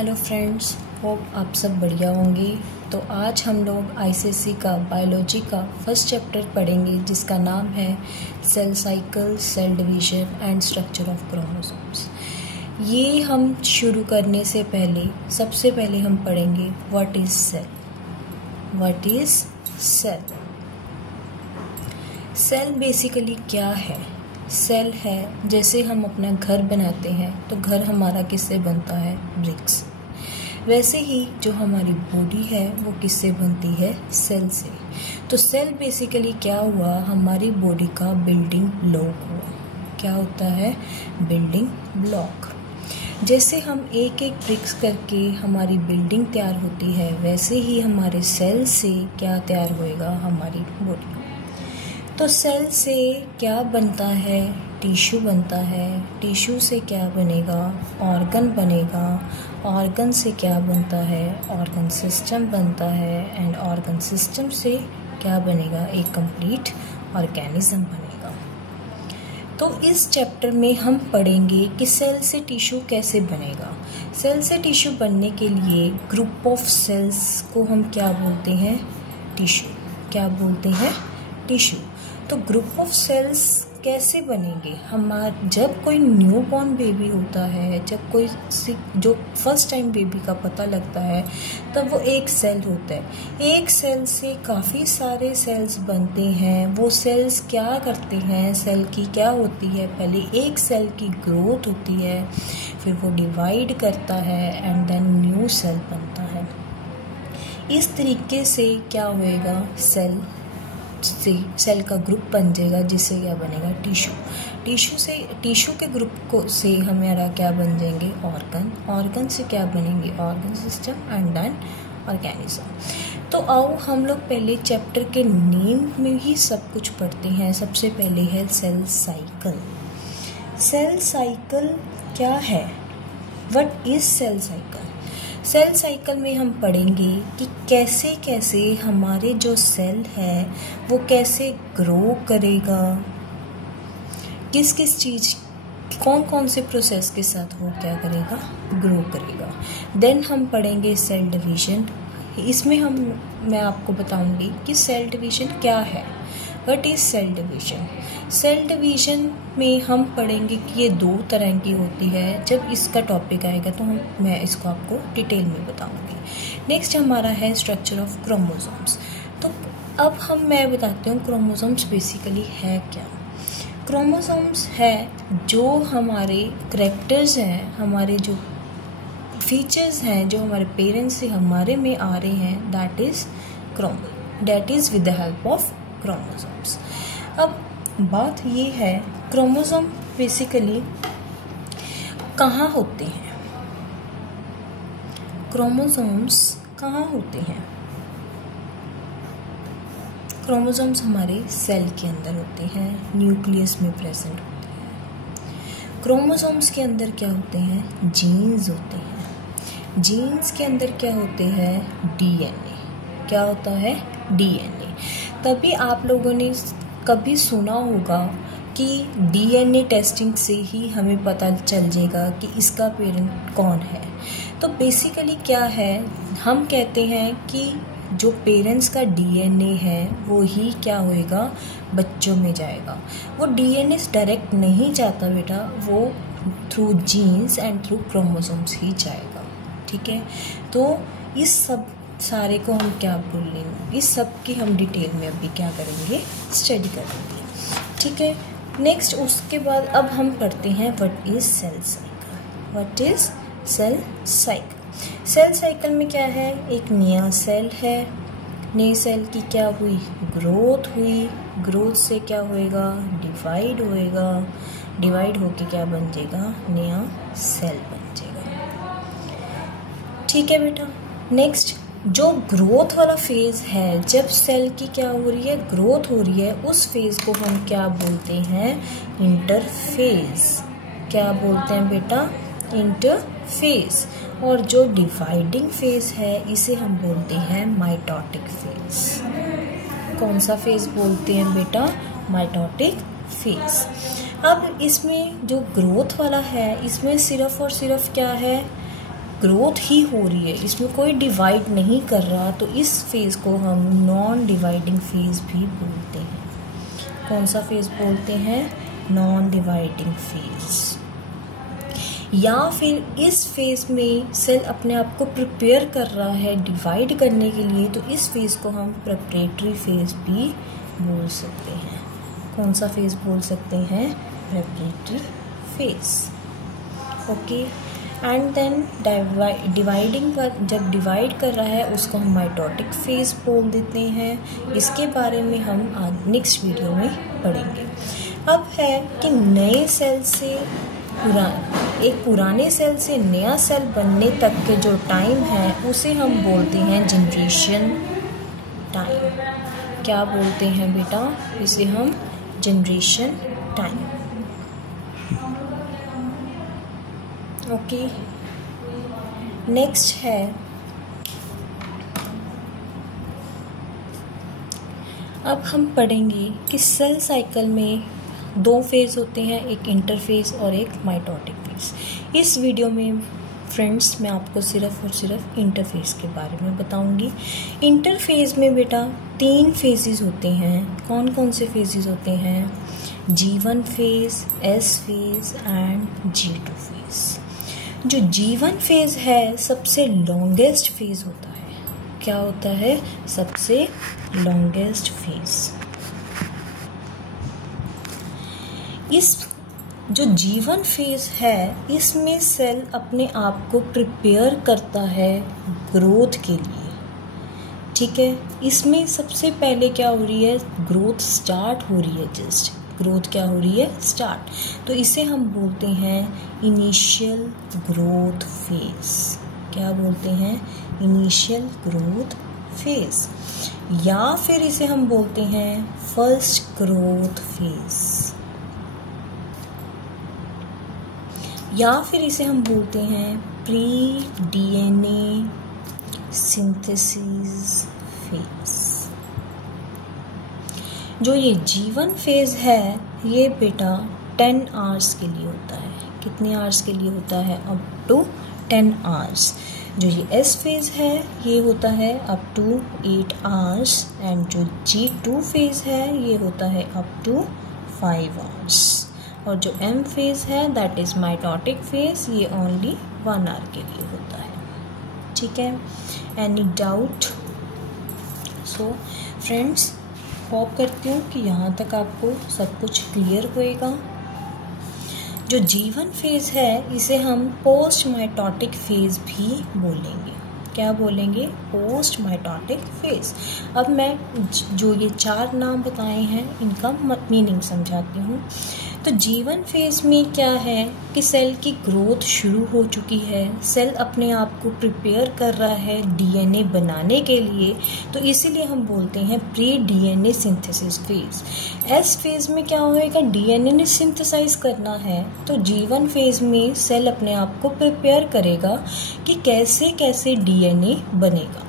Hello friends, hope आप सब बढ़िया होंगे। तो आज हम लोग आईसीएसई का बायोलॉजी का फर्स्ट चैप्टर पढ़ेंगे जिसका नाम है cell cycle, cell division and structure of chromosomes. ये हम शुरू करने से पहले सबसे पहले हम पढ़ेंगे what is cell. What is cell? Cell basically क्या है? सेल है जैसे हम अपना घर बनाते हैं तो घर हमारा किससे बनता है? ब्रिक्स। वैसे ही जो हमारी बॉडी है वो किससे बनती है? सेल से। तो सेल बेसिकली क्या हुआ? हमारी बॉडी का बिल्डिंग ब्लॉक हुआ। क्या होता है? Building block. जैसे हम एक एक ब्रिक्स करके हमारी बिल्डिंग तैयार होती है, वैसे ही हमारे सेल से क्या तैयार होएगा? हमारी बॉडी। तो सेल से क्या बनता है? टिश्यू बनता है। टिश्यू से क्या बनेगा? ऑर्गन बनेगा। ऑर्गन से क्या बनता है? ऑर्गन सिस्टम बनता है। एंड ऑर्गन सिस्टम से क्या बनेगा? एक कंप्लीट ऑर्गेनिज्म बनेगा। तो इस चैप्टर में हम पढ़ेंगे कि सेल से टिश्यू कैसे बनेगा। सेल से टिश्यू बनने के लिए ग्रुप ऑफ सेल्स को हम क्या बोलते हैं? टिश्यू। क्या बोलते हैं? टिश्यू। तो ग्रुप ऑफ सेल्स कैसे बनेंगे? जब कोई न्यू बॉर्न बेबी होता है, जब कोई जो फर्स्ट टाइम बेबी का पता लगता है, तब वो एक सेल होता है। एक सेल से काफ़ी सारे सेल्स बनते हैं। वो सेल्स क्या करते हैं? सेल की क्या होती है? पहले एक सेल की ग्रोथ होती है, फिर वो डिवाइड करता है एंड देन न्यू सेल बनता है। इस तरीके से क्या होएगा? सेल का ग्रुप बन जाएगा जिससे क्या बनेगा? टिश्यू। टिश्यू के ग्रुप से हमारा क्या बन जाएंगे? ऑर्गन। ऑर्गन से क्या बनेंगे? Organ system and then organism. तो आओ हम लोग पहले चैप्टर के नेम में ही सब कुछ पढ़ते हैं। सबसे पहले है सेल साइकिल। सेल साइकिल क्या है? What is cell cycle? Cell cycle में हम पढ़ेंगे कि कैसे कैसे हमारे जो सेल है वो कैसे ग्रो करेगा, किस किस चीज़, कौन कौन से प्रोसेस के साथ वो क्या करेगा? ग्रो करेगा। देन हम पढ़ेंगे सेल डिवीजन। इसमें मैं आपको बताऊंगी कि सेल डिवीजन क्या है। What is cell division? Cell division में हम पढ़ेंगे कि ये दो तरह की होती है। जब इसका टॉपिक आएगा तो मैं इसको आपको डिटेल में बताऊंगी। नेक्स्ट हमारा है स्ट्रक्चर ऑफ क्रोमोसोम्स। तो अब मैं बताती हूँ क्रोमोसोम्स बेसिकली है क्या। क्रोमोसोम्स है जो हमारे करैक्टर्स हैं, हमारे जो फीचर्स हैं जो हमारे पेरेंट्स से हमारे में आ रहे हैं, that is with the help of chromosomes. अब बात ये है क्रोमोसोम बेसिकली कहाँ होते हैं? क्रोमोसोम्स कहाँ होते हैं? क्रोमोसोम्स हमारे सेल के अंदर होते हैं, न्यूक्लियस में प्रेजेंट होते हैं। क्रोमोसोम्स के अंदर क्या होते हैं? जीन्स होते हैं। जीन्स के अंदर क्या होते हैं? डीएनए। क्या होता है? डीएनए। तभी आप लोगों ने कभी सुना होगा कि डीएनए टेस्टिंग से ही हमें पता चल जाएगा कि इसका पेरेंट कौन है। तो बेसिकली क्या है, हम कहते हैं कि जो पेरेंट्स का डीएनए है वो ही क्या होएगा? बच्चों में जाएगा। वो डीएनए डायरेक्ट नहीं जाता बेटा, वो through genes and through chromosomes ही जाएगा। ठीक है। तो इस सब सारे को हम क्या बोल लेंगे, इस सब की हम डिटेल में अभी क्या करेंगे? स्टडी करेंगे। ठीक है। नेक्स्ट उसके बाद अब हम पढ़ते हैं what is cell cycle. What is cell cycle? Cell cycle में क्या है? एक नया सेल है, नए सेल की क्या हुई? ग्रोथ हुई। ग्रोथ से क्या होएगा? डिवाइड होएगा। डिवाइड होके क्या बन जाएगा? नया सेल बन जाएगा। ठीक है बेटा। नेक्स्ट जो ग्रोथ वाला फेज है, जब सेल की क्या हो रही है? ग्रोथ हो रही है, उस फेज को हम क्या बोलते हैं? इंटरफेज। क्या बोलते हैं बेटा? इंटरफेज। और जो डिवाइडिंग फेज है इसे हम बोलते हैं माइटोटिक फेज। कौन सा फेज बोलते हैं बेटा? Mitotic phase. अब इसमें जो ग्रोथ वाला है इसमें सिर्फ और सिर्फ क्या है? ग्रोथ ही हो रही है, इसमें कोई डिवाइड नहीं कर रहा, तो इस फेज़ को हम नॉन डिवाइडिंग फेज़ भी बोलते हैं। कौन सा फेज़ बोलते हैं? Non dividing phase. या फिर इस फेज़ में सेल अपने आप को प्रिपेयर कर रहा है डिवाइड करने के लिए, तो इस फेज़ को हम प्रेपरेटरी फेज़ भी बोल सकते हैं। कौन सा फेज़ बोल सकते हैं? Preparatory phase. Okay, and then dividing का, जब डिवाइड कर रहा है उसको हम माइटोटिक फेज़ बोल देते हैं। इसके बारे में हम आज नेक्स्ट वीडियो में पढ़ेंगे। अब है कि नए सेल से पुराने सेल से नया सेल बनने तक के जो टाइम है उसे हम बोलते हैं जनरेशन टाइम। क्या बोलते हैं बेटा? इसे हम जनरेशन टाइम। ओके, नेक्स्ट है अब हम पढ़ेंगे कि सेल साइकिल में 2 फेज़ होते हैं, एक इंटरफेज़ और एक माइटोटिक फेज़। इस वीडियो में फ्रेंड्स मैं आपको सिर्फ और सिर्फ इंटरफेज़ के बारे में बताऊंगी। इंटरफेज़ में बेटा 3 फेजेस होते हैं। कौन कौन से फेजेस होते हैं? G1 phase, S phase and G2 phase. जो G1 फेज़ है सबसे लॉन्गेस्ट फेज़ होता है। क्या होता है? सबसे लॉन्गेस्ट फेज़। इस जो G1 फेज़ है इसमें सेल अपने आप को प्रिपेयर करता है ग्रोथ के लिए। ठीक है, इसमें सबसे पहले क्या हो रही है? ग्रोथ स्टार्ट हो रही है। जस्ट ग्रोथ क्या हो रही है? स्टार्ट। तो इसे हम बोलते हैं इनिशियल ग्रोथ फेज़। क्या बोलते हैं? Initial growth phase. या फिर इसे हम बोलते हैं फर्स्ट ग्रोथ फेज़। या फिर इसे हम बोलते हैं प्री डीएनए सिंथेसिस फेज़। जो ये G1 फेज़ है ये बेटा 10 आवर्स के लिए होता है। कितने आवर्स के लिए होता है? Up to 10 hours. जो ये S फेज़ है ये होता है अप टू 8 आवर्स एंड जो G2 फेज़ है ये होता है अप टू 5 आवर्स। और जो M फेज़ है दैट इज़ माइटोटिक फेज़, ये ओनली 1 आवर के लिए होता है। ठीक है, any doubt? So friends, hope करती हूँ कि यहाँ तक आपको सब कुछ क्लियर होएगा। जो G1 फेज़ है इसे हम पोस्ट माइटोटिक फेज़ भी बोलेंगे। क्या बोलेंगे? Post mitotic phase. अब मैं जो ये 4 नाम बताए हैं इनका मीनिंग समझाती हूँ। तो G1 फेज़ में क्या है कि सेल की ग्रोथ शुरू हो चुकी है, सेल अपने आप को प्रिपेयर कर रहा है डीएनए बनाने के लिए, तो इसीलिए हम बोलते हैं pre DNA synthesis phase. S phase में क्या होएगा? डीएनए ने सिंथेसाइज करना है, तो G1 फेज़ में सेल अपने आप को प्रिपेयर करेगा कि कैसे कैसे डीएनए बनेगा।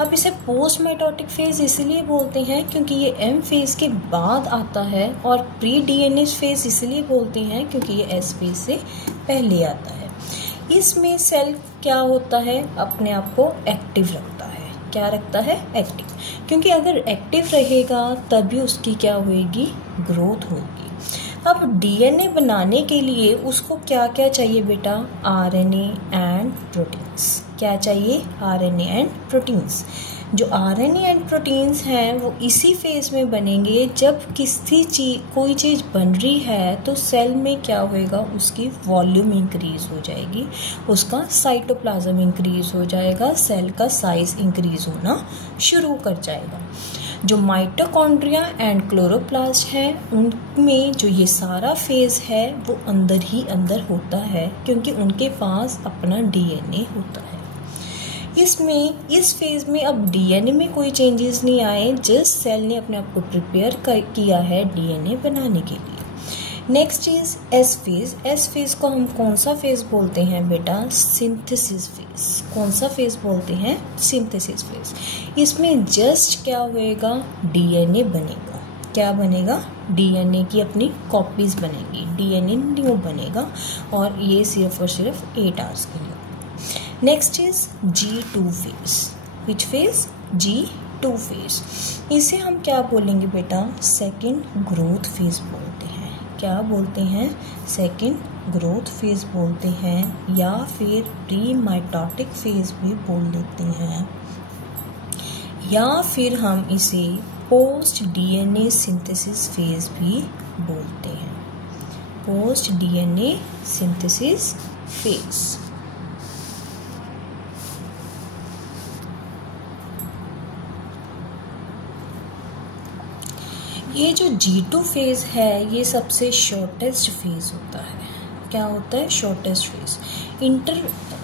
अब इसे पोस्ट माइटोटिक फेज़ इसलिए बोलते हैं क्योंकि ये M फेज़ के बाद आता है, और प्री डीएनए फेज़ इसलिए बोलते हैं क्योंकि ये S फेज़ से पहले आता है। इसमें सेल क्या होता है? अपने आप को एक्टिव रखता है। क्या रखता है? एक्टिव। क्योंकि अगर एक्टिव रहेगा तभी उसकी क्या होएगी? ग्रोथ होगी। अब डीएनए बनाने के लिए उसको क्या क्या चाहिए बेटा? RNA and proteins. क्या चाहिए? RNA and proteins. जो आरएनए एंड प्रोटीन्स हैं वो इसी फेज़ में बनेंगे जब कोई चीज़ बन रही है तो सेल में क्या होएगा? उसकी वॉल्यूम इंक्रीज हो जाएगी, उसका साइटोप्लाज्म इंक्रीज हो जाएगा, सेल का साइज इंक्रीज होना शुरू कर जाएगा। जो माइटोकॉन्ड्रिया एंड क्लोरोप्लास्ट है उनमें जो ये सारा फेज़ है वो अंदर ही अंदर होता है क्योंकि उनके पास अपना डीएनए होता है। इसमें इस फेज़ में अब डीएनए में कोई चेंजेस नहीं आए, जस्ट सेल ने अपने आप को प्रिपेयर किया है डीएनए बनाने के लिए। Next is S phase. S phase को हम कौन सा फेज़ बोलते हैं बेटा? Synthesis phase. कौन सा फेज़ बोलते हैं? Synthesis phase. इसमें जस्ट क्या होएगा? डीएनए बनेगा। क्या बनेगा? डीएनए की अपनी कॉपीज बनेगी, डीएनए न्यू बनेगा, और ये सिर्फ और सिर्फ 8 आवर्स के लिए। Next is G2 phase. Which phase? G2 phase. इसे हम क्या बोलेंगे बेटा? सेकेंड ग्रोथ फेज बोलते हैं। क्या बोलते हैं? सेकेंड ग्रोथ फेज बोलते हैं, या फिर प्री माइटोटिक फेज भी बोल देते हैं, या फिर हम इसे पोस्ट DNA सिंथेसिस फेज भी बोलते हैं। Post DNA synthesis phase. ये जो G2 फेज है ये सबसे शॉर्टेस्ट फेज होता है। क्या होता है? Shortest phase.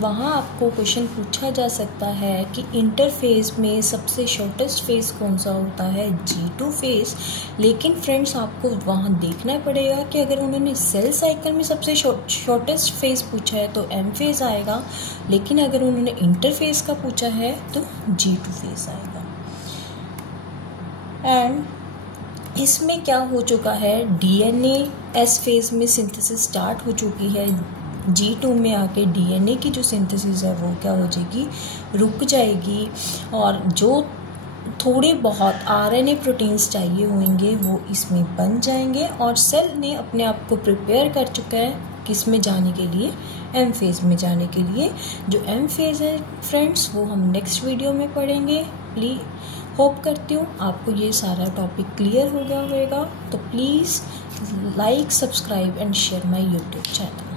वहाँ आपको क्वेश्चन पूछा जा सकता है कि इंटरफेज में सबसे शॉर्टेस्ट फेज कौन सा होता है? G2 phase. लेकिन फ्रेंड्स आपको वहाँ देखना पड़ेगा कि अगर उन्होंने सेल साइकिल में सबसे शॉर्टेस्ट फेज पूछा है तो M फेज आएगा, लेकिन अगर उन्होंने इंटरफेज का पूछा है तो G2 फेज आएगा। एंड इसमें क्या हो चुका है? DNA S फेज में सिंथेसिस स्टार्ट हो चुकी है। G2 में आके DNA की जो सिंथेसिस है वो क्या हो जाएगी? रुक जाएगी, और जो थोड़े बहुत RNA प्रोटीन्स चाहिए होंगे वो इसमें बन जाएंगे, और सेल ने अपने आप को प्रिपेयर कर चुका है किस में जाने के लिए? M फेज में जाने के लिए। जो M फेज है फ्रेंड्स वो हम नेक्स्ट वीडियो में पढ़ेंगे। प्लीज होप करती हूँ आपको ये सारा टॉपिक क्लियर हो गया होगा। तो please like, subscribe and share my YouTube channel.